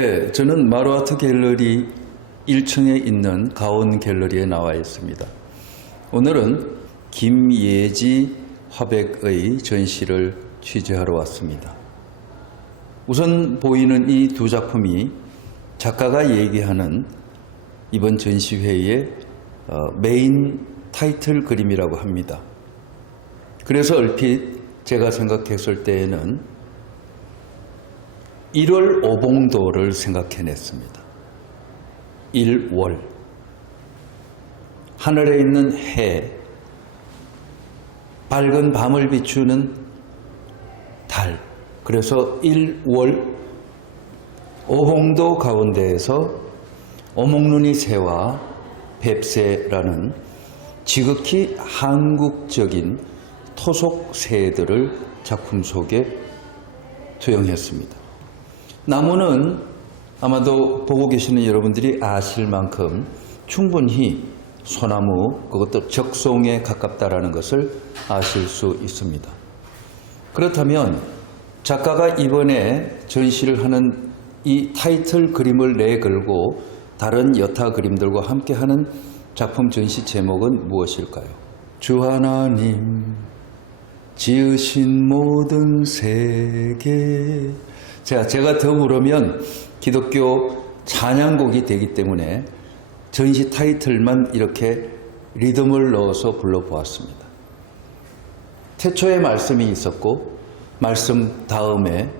네, 저는 마루아트 갤러리 1층에 있는 가온 갤러리에 나와 있습니다. 오늘은 김예지 화백의 전시를 취재하러 왔습니다. 우선 보이는 이 두 작품이 작가가 얘기하는 이번 전시회의 메인 타이틀 그림이라고 합니다. 그래서 얼핏 제가 생각했을 때에는 1월 오봉도를 생각해냈습니다. 1월. 하늘에 있는 해, 밝은 밤을 비추는 달. 그래서 1월 오봉도 가운데에서 오목눈이 새와 뱁새라는 지극히 한국적인 토속 새들을 작품 속에 투영했습니다. 나무는 아마도 보고 계시는 여러분들이 아실 만큼 충분히 소나무, 그것도 적송에 가깝다라는 것을 아실 수 있습니다. 그렇다면 작가가 이번에 전시를 하는 이 타이틀 그림을 내걸고 다른 여타 그림들과 함께하는 작품 전시 제목은 무엇일까요? 주 하나님 지으신 모든 세계. 제가 더 부르면 기독교 찬양곡이 되기 때문에 전시 타이틀만 이렇게 리듬을 넣어서 불러보았습니다. 태초에 말씀이 있었고 말씀 다음에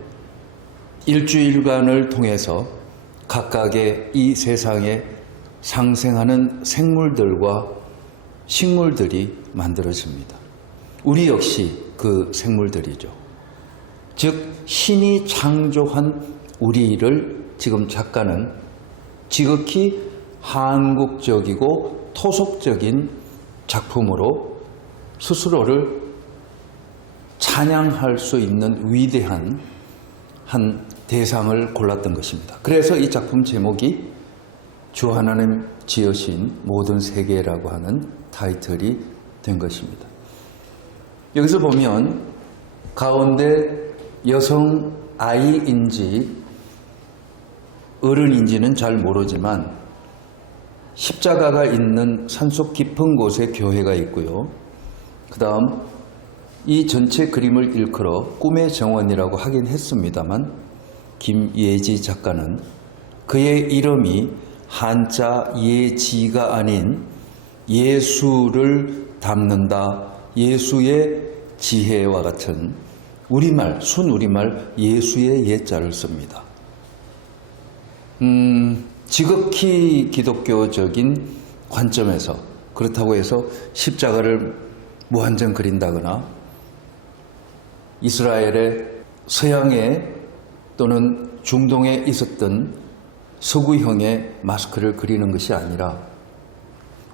일주일간을 통해서 각각의 이 세상에 상생하는 생물들과 식물들이 만들어집니다. 우리 역시 그 생물들이죠. 즉 신이 창조한 우리를 지금 작가는 지극히 한국적이고 토속적인 작품으로 스스로를 찬양할 수 있는 위대한 한 대상을 골랐던 것입니다. 그래서 이 작품 제목이 주 하나님 지으신 모든 세계라고 하는 타이틀이 된 것입니다. 여기서 보면 가운데 여성 아이인지 어른인지는 잘 모르지만 십자가가 있는 산속 깊은 곳에 교회가 있고요. 그 다음 이 전체 그림을 일컬어 꿈의 정원이라고 하긴 했습니다만 김예지 작가는 그의 이름이 한자 예지가 아닌 예수를 담는다, 예수의 지혜와 같은 우리말, 순우리말 예수의 예자를 씁니다. 지극히 기독교적인 관점에서 그렇다고 해서 십자가를 무한정 그린다거나 이스라엘의 서양에 또는 중동에 있었던 서구형의 마스크를 그리는 것이 아니라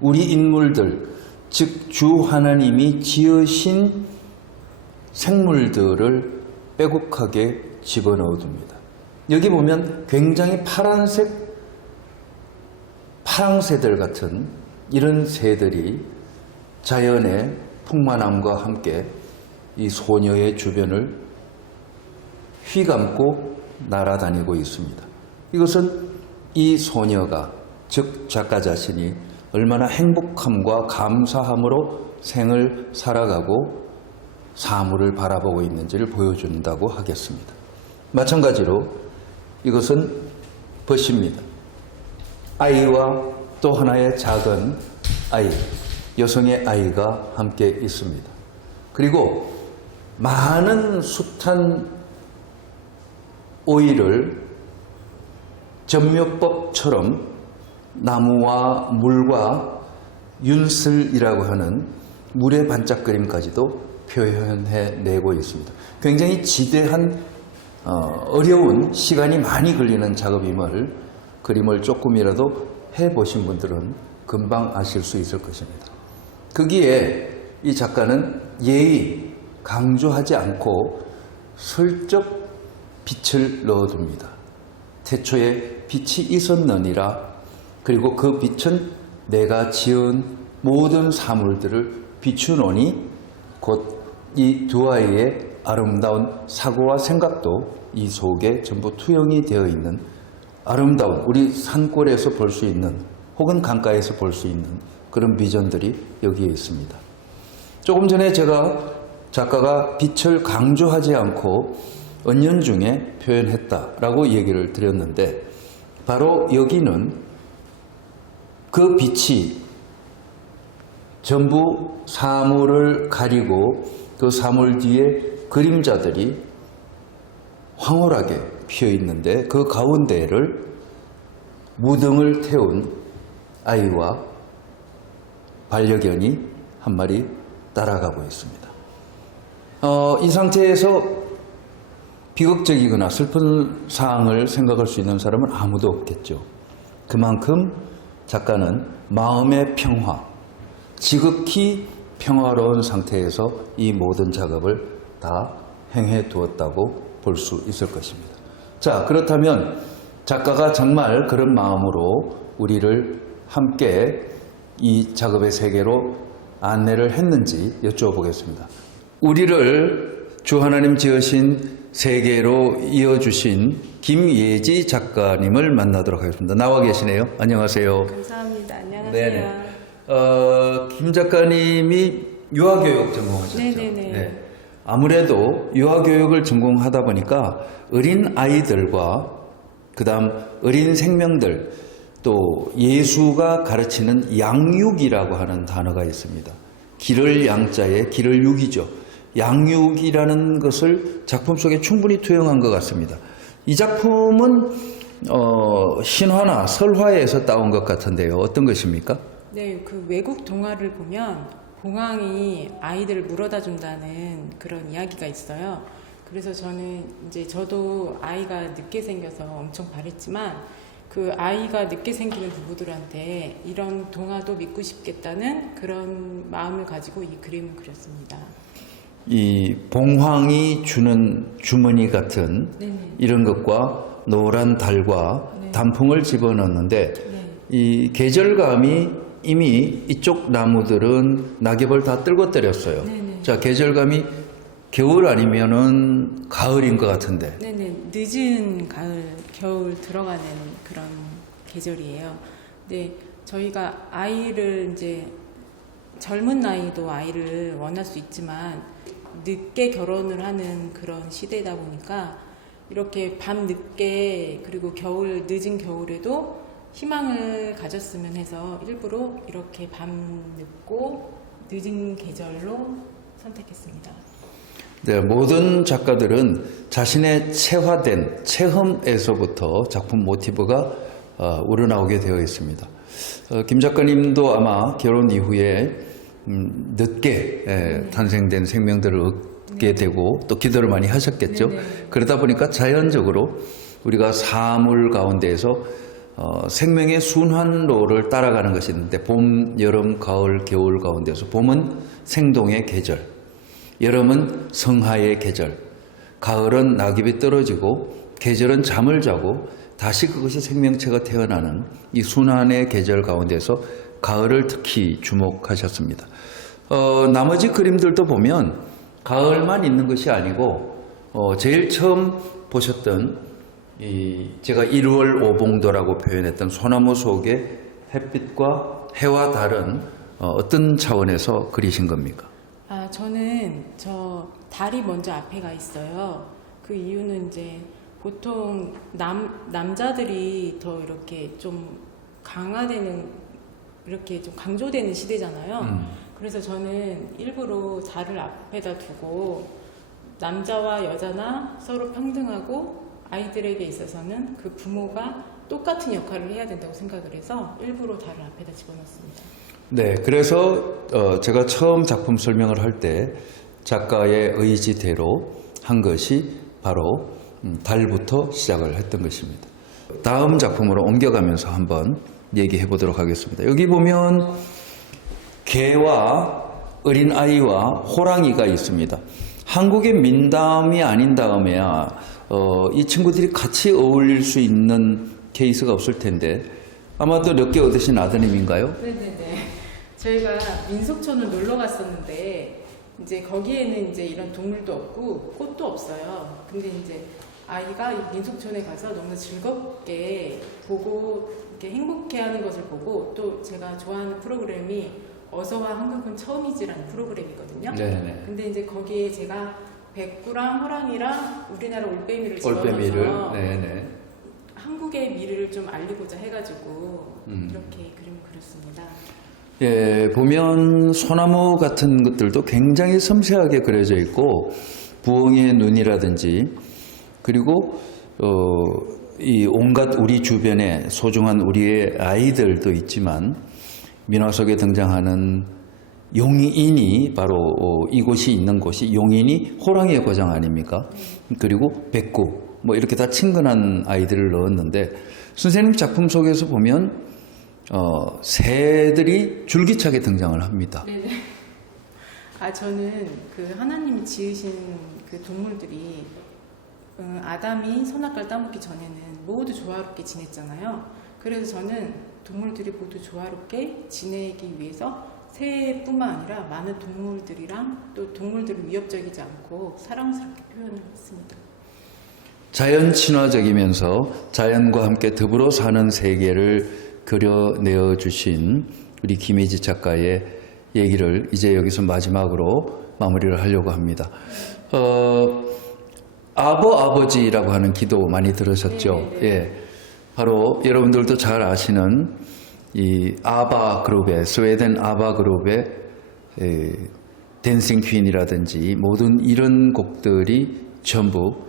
우리 인물들, 즉 주 하나님이 지으신 생물들을 빼곡하게 집어넣어 둡니다. 여기 보면 굉장히 파랑새들 같은 이런 새들이 자연의 풍만함과 함께 이 소녀의 주변을 휘감고 날아다니고 있습니다. 이것은 이 소녀가, 즉 작가 자신이 얼마나 행복함과 감사함으로 생을 살아가고 사물을 바라보고 있는지를 보여준다고 하겠습니다. 마찬가지로 이것은 벗입니다. 아이와 또 하나의 작은 아이, 여성의 아이가 함께 있습니다. 그리고 많은 숱한 오이를 전묘법처럼 나무와 물과 윤슬이라고 하는 물의 반짝거림까지도 표현해내고 있습니다. 굉장히 지대한 어려운 시간이 많이 걸리는 작업임을 그림을 조금이라도 해보신 분들은 금방 아실 수 있을 것입니다. 거기에 이 작가는 예의 강조하지 않고 슬쩍 빛을 넣어둡니다. 태초에 빛이 있었느니라. 그리고 그 빛은 내가 지은 모든 사물들을 비추노니 곧 이 두 아이의 아름다운 사고와 생각도 이 속에 전부 투영이 되어 있는 아름다운 우리 산골에서 볼 수 있는 혹은 강가에서 볼 수 있는 그런 비전들이 여기에 있습니다. 조금 전에 제가 작가가 빛을 강조하지 않고 은연중에 표현했다라고 얘기를 드렸는데 바로 여기는 그 빛이 전부 사물을 가리고 그 사물 뒤에 그림자들이 황홀하게 피어 있는데 그 가운데를 무등을 태운 아이와 반려견이 한 마리 따라가고 있습니다. 이 상태에서 비극적이거나 슬픈 사항을 생각할 수 있는 사람은 아무도 없겠죠. 그만큼 작가는 마음의 평화, 지극히 평화로운 상태에서 이 모든 작업을 다 행해 두었다고 볼 수 있을 것입니다. 자, 그렇다면 작가가 정말 그런 마음으로 우리를 함께 이 작업의 세계로 안내를 했는지 여쭤보겠습니다. 우리를 주 하나님 지으신 세계로 이어주신 김예지 작가님을 만나도록 하겠습니다. 나와 계시네요. 안녕하세요. 감사합니다. 안녕하세요. 네네. 김 작가님이 유아교육 전공하셨죠? 네네네. 네. 아무래도 유아교육을 전공하다 보니까 어린 아이들과 그다음 어린 생명들 또 예수가 가르치는 양육이라고 하는 단어가 있습니다. 기를 양자에 기를 육이죠. 양육이라는 것을 작품 속에 충분히 투영한 것 같습니다. 이 작품은 신화나 설화에서 따온 것 같은데요. 어떤 것입니까? 네, 그 외국 동화를 보면 봉황이 아이들을 물어다 준다는 그런 이야기가 있어요. 그래서 저도 아이가 늦게 생겨서 엄청 바랬지만 그 아이가 늦게 생기는 부부들한테 이런 동화도 믿고 싶겠다는 그런 마음을 가지고 이 그림을 그렸습니다. 이 봉황이 주는 주머니 같은 네네. 이런 것과 노란 달과 네. 단풍을 집어넣는데 네. 이 계절감이 이미 이쪽 나무들은 낙엽을 다 떨고 때렸어요. 네네. 자, 계절감이 겨울 아니면은 가을인 것 같은데. 네네. 늦은 겨울 들어가는 그런 계절이에요. 근데 저희가 아이를 이제 젊은 나이도 아이를 원할 수 있지만 늦게 결혼을 하는 그런 시대다 보니까 이렇게 밤 늦게 그리고 늦은 겨울에도 희망을 가졌으면 해서 일부러 이렇게 밤 늦고 늦은 계절로 선택했습니다. 네, 모든 작가들은 자신의 체화된 체험에서부터 작품 모티브가 우러나오게 되어 있습니다. 김 작가님도 아마 결혼 이후에 늦게 탄생된 생명들을 얻게 되고 또 기도를 많이 하셨겠죠. 네네. 그러다 보니까 자연적으로 우리가 사물 가운데에서 생명의 순환로를 따라가는 것이 있는데 봄, 여름, 가을, 겨울 가운데서 봄은 생동의 계절, 여름은 성하의 계절, 가을은 낙엽이 떨어지고 계절은 잠을 자고 다시 그것이 생명체가 태어나는 이 순환의 계절 가운데서 가을을 특히 주목하셨습니다. 나머지 그림들도 보면 가을만 있는 것이 아니고 제일 처음 보셨던 제가 1월 오봉도라고 표현했던 소나무 속의 햇빛과 해와 달은 어떤 차원에서 그리신 겁니까? 저는 달이 먼저 앞에 가 있어요. 그 이유는 이제 보통 남자들이 더 이렇게 좀 이렇게 좀 강조되는 시대잖아요. 그래서 저는 일부러 달을 앞에다 두고 남자와 여자나 서로 평등하고 아이들에게 있어서는 그 부모가 똑같은 역할을 해야 된다고 생각을 해서 일부러 달을 앞에다 집어넣습니다. 네, 그래서 제가 처음 작품 설명을 할 때 작가의 의지대로 한 것이 바로 달부터 시작을 했던 것입니다. 다음 작품으로 옮겨가면서 한번 얘기해 보도록 하겠습니다. 여기 보면 개와 어린아이와 호랑이가 있습니다. 한국의 민담이 아닌 다음에야 이 친구들이 같이 어울릴 수 있는 케이스가 없을 텐데 아마도 몇 개 얻으신 아드님인가요? 네네네. 저희가 민속촌을 놀러 갔었는데 이제 거기에는 이제 이런 동물도 없고 꽃도 없어요. 근데 이제 아이가 이 민속촌에 가서 너무 즐겁게 보고 이렇게 행복해하는 것을 보고 또 제가 좋아하는 프로그램이 어서와 한국은 처음이지라는 프로그램이거든요. 네네. 근데 이제 거기에 제가 백구랑 호랑이랑 우리나라 올빼미를 올빼미를 집어넣어서 네네. 한국의 미를 좀 알리고자 해가지고 이렇게 그림을 그렸습니다. 예, 보면 소나무 같은 것들도 굉장히 섬세하게 그려져 있고 부엉이의 눈이라든지 그리고 이 온갖 우리 주변에 소중한 우리의 아이들도 있지만 민화 속에 등장하는 용인이 바로 이곳이 있는 곳이 용인이 호랑이의 고장 아닙니까? 그리고 백구 뭐 이렇게 다 친근한 아이들을 넣었는데 선생님 작품 속에서 보면 새들이 줄기차게 등장을 합니다. 네네. 아 저는 그 하나님이 지으신 그 동물들이 아담이 선악과를 따먹기 전에는 모두 조화롭게 지냈잖아요. 그래서 저는 동물들이 모두 조화롭게 지내기 위해서 새뿐만 아니라 많은 동물들이랑 또 동물들을 위협적이지 않고 사랑스럽게 표현을 했습니다. 자연 친화적이면서 자연과 함께 더불어 사는 세계를 그려내어 주신 우리 김혜지 작가의 얘기를 이제 여기서 마지막으로 마무리를 하려고 합니다. 아버지라고 하는 기도 많이 들으셨죠? 네. 예. 바로 여러분들도 잘 아시는 이 아바 그룹의 스웨덴 아바 그룹의 댄싱 퀸이라든지 모든 이런 곡들이 전부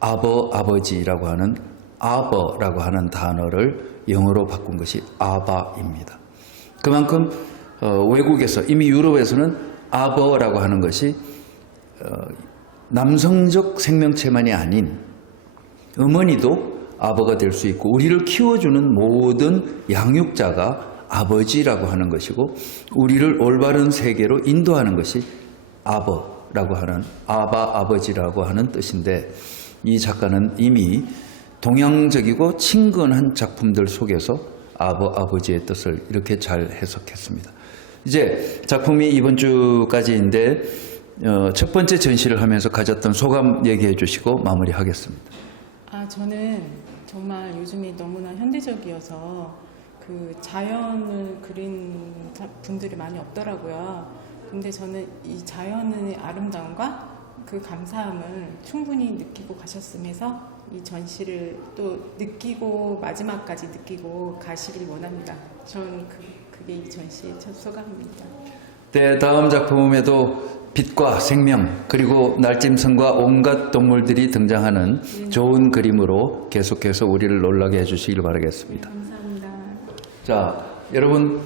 아버지라고 하는 아버라고 하는 단어를 영어로 바꾼 것이 아바입니다. 그만큼 외국에서 이미 유럽에서는 아버라고 하는 것이 남성적 생명체만이 아닌 어머니도 아버가 될 수 있고 우리를 키워주는 모든 양육자가 아버지라고 하는 것이고 우리를 올바른 세계로 인도하는 것이 아버라고 하는 아버지라고 하는 뜻인데 이 작가는 이미 동양적이고 친근한 작품들 속에서 아버지의 뜻을 이렇게 잘 해석했습니다. 이제 작품이 이번 주까지인데 첫 번째 전시를 하면서 가졌던 소감 얘기해 주시고 마무리하겠습니다. 저는 정말 요즘이 너무나 현대적이어서 그 자연을 그린 분들이 많이 없더라고요. 근데 저는 이 자연의 아름다움과 그 감사함을 충분히 느끼고 가셨으면서 이 전시를 또 느끼고 마지막까지 느끼고 가시길 원합니다. 저는 그게 이 전시의 첫 소감입니다. 네, 다음 작품에도 빛과 생명 그리고 날짐승과 온갖 동물들이 등장하는 좋은 그림으로 계속해서 우리를 놀라게 해주시길 바라겠습니다. 네, 감사합니다. 자, 여러분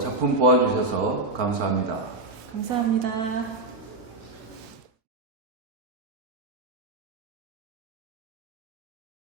작품 보아주셔서 감사합니다. 감사합니다.